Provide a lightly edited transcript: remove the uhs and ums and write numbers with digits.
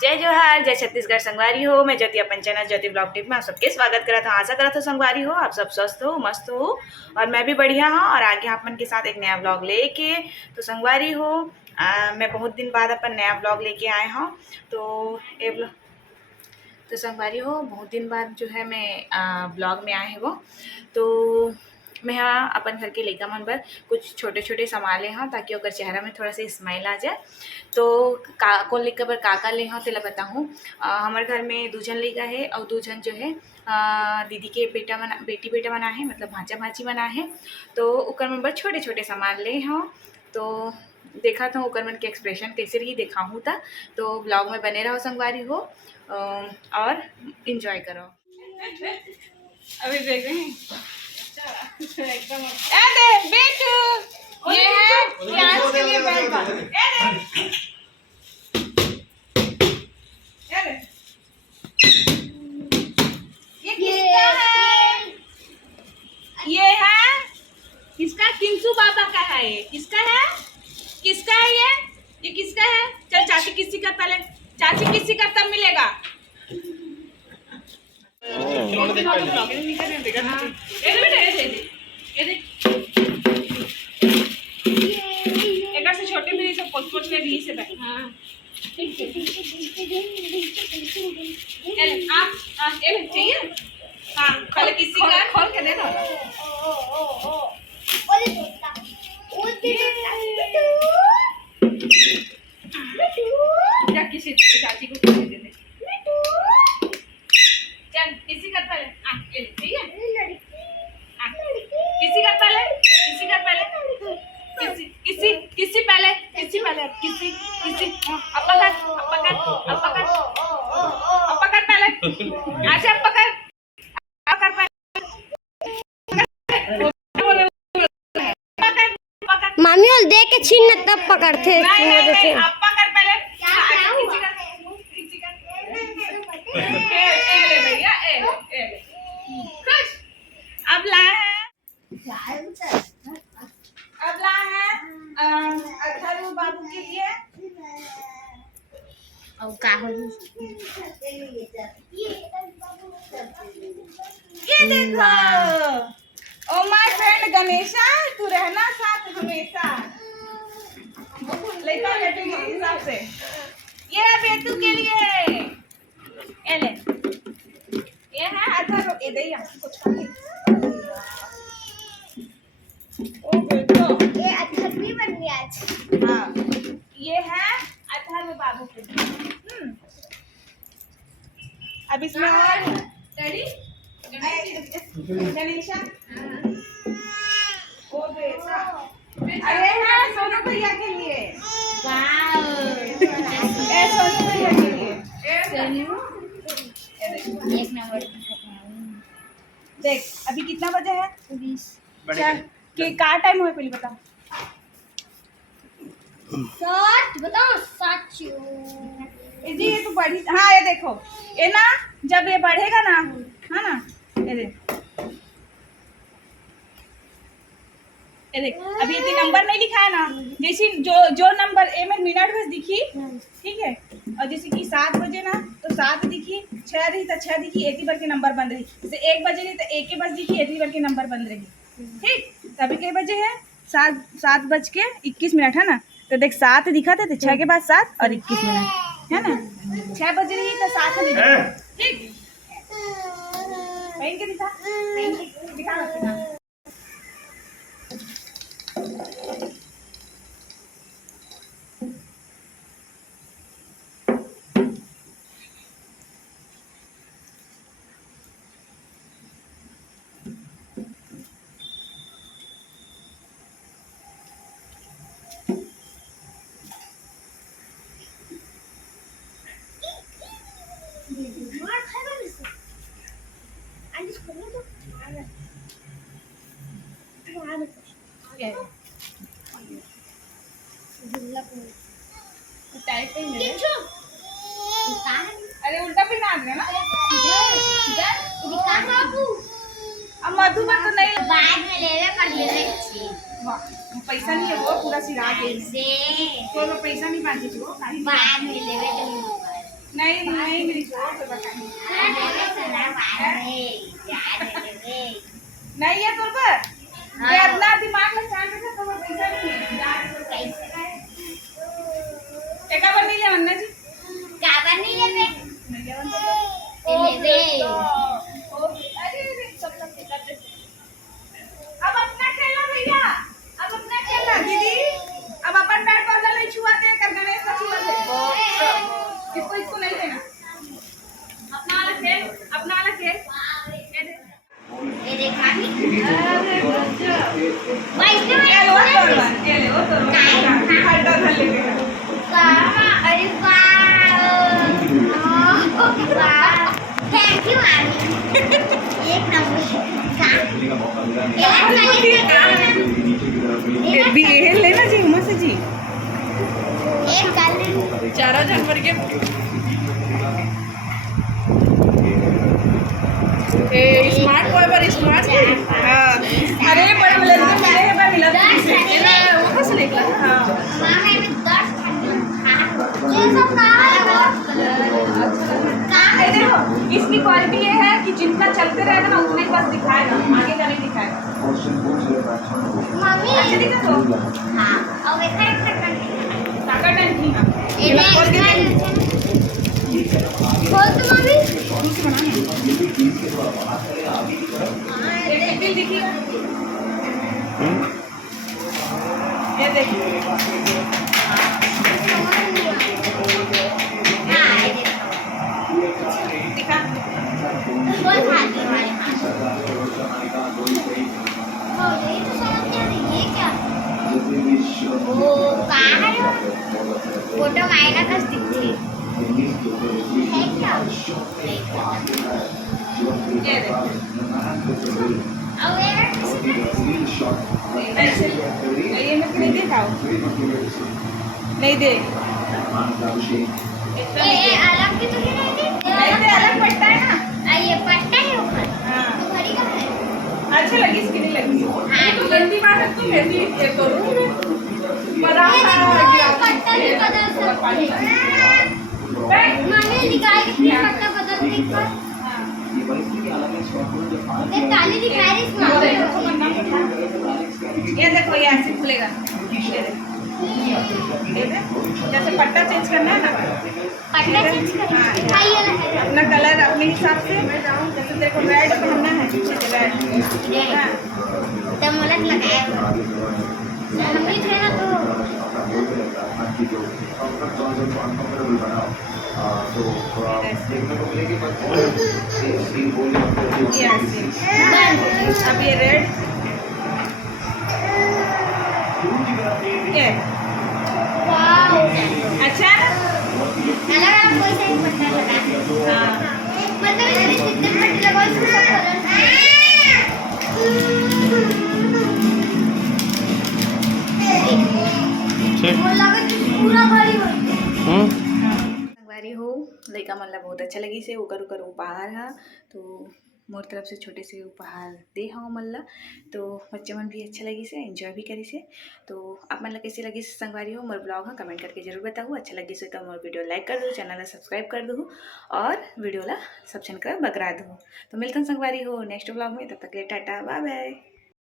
जय जोहार, जय छत्तीसगढ़। संगवारी हो, मैं ज्योति अपन चैनल ज्योति ब्लॉग टिप में आप सबके स्वागत करा था। आशा करा था संगवारी हो आप सब स्वस्थ हो, मस्त हो और मैं भी बढ़िया हूँ। और आगे अपन के साथ एक नया ब्लॉग लेके तो संगवारी हो मैं बहुत दिन बाद अपन नया ब्लॉग लेके आए हूँ। तो ये तो संगवारी हो बहुत दिन बाद जो है मैं ब्लॉग में आए हैं वो। तो मैं हाँ अपन घर के लइका मन बर कुछ छोटे छोटे संभाले हाँ ताकि ओकर चेहरा में थोड़ा सा स्माइल आ जाए। तो कौन लइका बर का ले हाँ तेला बताऊँ। हमारे घर में 2 जन लइका है और 2 जन जो है दीदी के बेटी बेटा बना है, मतलब भांजा भांजी बना है। तो ओकर मन बर छोटे छोटे सामान ले हाँ। तो देखा था ओकर मन के एक्सप्रेशन कैसे रही देखा हूँ था। तो ब्लॉग में बने रहो संगवारी हो और इंजॉय करो। अभी देख रहे हैं एकदम बेटू ये है प्याज के लिए बैठ बा ये किसका है? ये है किसका? किंसू बाबा का है। ये किसका है? किसका है ये किसका है? चल चाची किसी का पहले, चाची किसी का तब मिलेगा। से छोटे मेरे सब पोच पोच ले से बैठ। हाँ चाहिए। हाँ पहले किसी का खोल के दे दो। किसी चाची को दे दे। चल किसी का पहले चाहिए। किसी का पहले किसी का पहले किसी किसी किसी पहले किसी पहले किसी किसी अपा कर पहले आजा अपा कर मामी और दे के छीन तब पकड़ते अपा कर पहले खुश। अब लाए हैं अथर्व बाबू के लिए ये देखो। ओ माय फ्रेंड गणेशा, तू रहना साथ हमेशा। लड़का बेटे के हिसाब से ये है बेटू के लिए। ये ले, ये है अथर्व के दैया कुछ खाने। ओ बेटो ये अथर्वी बन गया आज। हाँ ये है अथर्व बाबू के लिए। अब इसमें और रेडी गणेशा। ओ बेटा अरे है सोनू भैया के लिए। ए सोनू भैया के लिए। एक नंबर देख अभी कितना बजे है? 20 कि का टाइम हुआ पहले बता। 60 बताओ 60। जी ये तो बढ़ी। हाँ ये देखो ये ना जब ये बढ़ेगा ना, हाँ ना ये देख अभी ये नंबर नहीं लिखा है ना। जैसे जो नंबर ए में मिनट बस दिखी, ठीक है। और जैसे कि 7 बजे ना तो 7 दिखी, 6 रही तो 6 दिखी, एती बार के नंबर बंद रही। जैसे 1 बजे रही तो 1 के बज दिखी, एती बार के नंबर बंद रही। ठीक तभी के बजे है 7:21 है ना। तो देख 7 दिखा था तो 6 के बाद 7 और 21 मिनट है ना। 6 बजे रही तो 7 ठीक। के दिखा अरे उल्टा भी ना ना अब मधुबर तो नहीं बाद में लेवे पर लेवे छी। पैसा नहीं है वो पूरा सिरा के से तो पैसा नहीं पाते जो बाद में लेवे तो नहीं है तुम पर ये अपना दिमाग में चाल रहे तो वो पैसा नहीं है एक बार नहीं ले अन्ना जी अरे सब अब अपना खेलना भैया अब अपना खेलना दीदी अब अपन बैट बॉल नहीं छुआते करना नहीं इसका छुआते इसको नहीं देना अपना वाला खेल अरे बच्चा ये ले वो तो हटा धर लेके थैंक यू आमी एक नंबर भी ये लेना जी उमा से जी एक कल 4 जनवरी के स्मार्ट बॉय पर स्मार्ट हाँ अरे बड़े मिले थे मिले हैं पर मिला था वो कैसे निकला हाँ मामा में 10 ये सब कहाँ है ये देखो इसकी क्वालिटी ये है कि जिनका चलते रहेगा ना उतने बस दिखाएगा आगे का नहीं दिखाएगा मम्मी अच्छे दिखा तो हाँ और वैसा एक ताकत नहीं है ये खोल तो मम्मी एक दिल दिखिए ये देखिए दिखा खोल खाती हमारे हाथ हो ये तो समझ नहीं ये क्या वो कहाँ है फोटो मायना कस दिखती है क्या ये देखो और ये ऐसे ये मैं नहीं दिखाओ नहीं दे ये अलग की तो नहीं थी नहीं दे अलग पड़ता है ना ये पट्टा है ऊपर हाँ तो घड़ी का है अच्छी लगी इसकी नहीं लगी हाँ, तो गंदी बात है तू मेहंदी ये करो मजा ये आ देखो पट्टा भी बदल सकते हैं मम्मी दिखाई कितनी पट्टा बदल दिखा ये काली दिखा रही इसमें ये देखो ये ऐसे खुलेगा ये देखो जैसे पट्टा चेंज करना है ना पट्टा चेंज कर हाँ ये अपना कलर अपने हिसाब से जैसे देखो रेड पहनना है रेड हाँ तो मुलक लगाया मम्मी थे ना तो अब ये रेड ये वाओ अच्छा अलग अलग कोई सा भी पट्टा लगा हाँ मतलब इसमें जितने पट्टे लगाओ उसमें सब कलर वो लगा कि पूरा भारी हो संगवारी हो लड़का मतलब बहुत अच्छा लगी से ओकर ओकर उपहार है तो मोर तरफ से छोटे से उपहार दे हाँ मल्ला तो बच्चे मन भी अच्छा लगी से एंजॉय भी करी से तो आप मतलब कैसी लगी से संगवारी हो मोर ब्लॉग हाँ कमेंट करके जरूर बताओ अच्छा लगी से तो मोर वीडियो लाइक कर दो चैनल ला सब्सक्राइब कर दो और वीडियो ला सब कर बगरा दो तो मिलते हैं संगवारी हो नेक्स्ट ब्लॉग में तब तक के लिए टाटा बाय बाय।